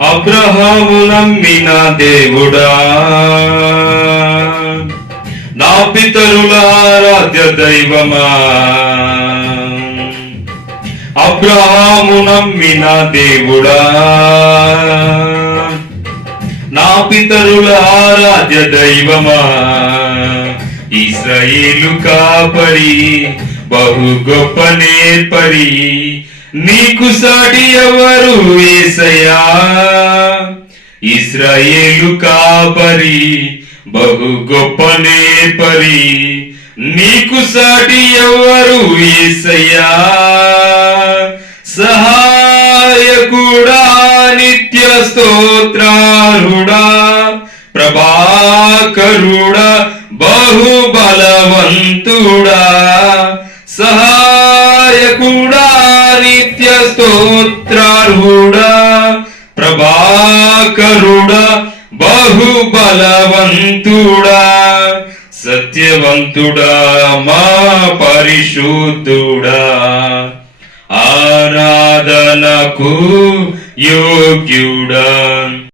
అబ్రహాము నమ్మిన దేవుడా, నా పితరుల ఆరాధ్య దైవమా. అబ్రహాము నమ్మిన దేవుడా, నా పితరుల ఆరాధ్య దైవమా. ఇశ్రాయేలు కాపరి, బహు గొప్ప నేర్పరి, నీకు సాటి ఎవరు యేసయ్యా. ఇశ్రాయేలు కాపరి, బహు గొప్ప నేర్పరి, నీకు సాటి ఎవరు యేసయ్యా. సహాయకుడా, నిత్య స్తోత్రారుడా, ప్రభాకరుడా, బహు బలవంతుడా. సహాయకుడా, నిత్య స్తోత్రారుడా, ప్రభాకరుడా, బహు బలవంతుడా. సత్యవంతుడా, మా పరిశుద్ధుడా, ఆరాధనకు యోగ్యుడా.